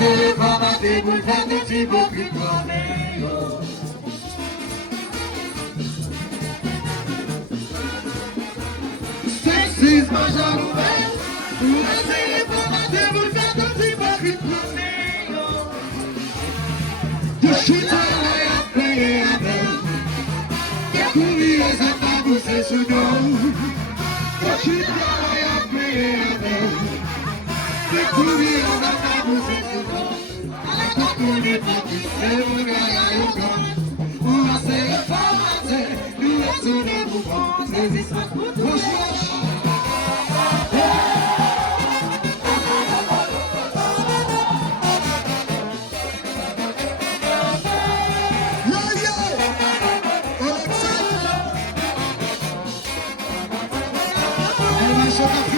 c'est pas ma déboule, t'as des petits beaux plus comme sexisme, j'en ouvert. C'est pas ma déboule, t'as des petits beaux plus comme de chuter à payer avec. Courir, ça t'a poussé sous nous. De chuter à payer avec. Courir, ça t'a poussé sous nous. On n'est pas qui c'est mon gars, on va se reformater, nous retourner pour prendre ces histoires pour tout. Yo, yo, Alexandre.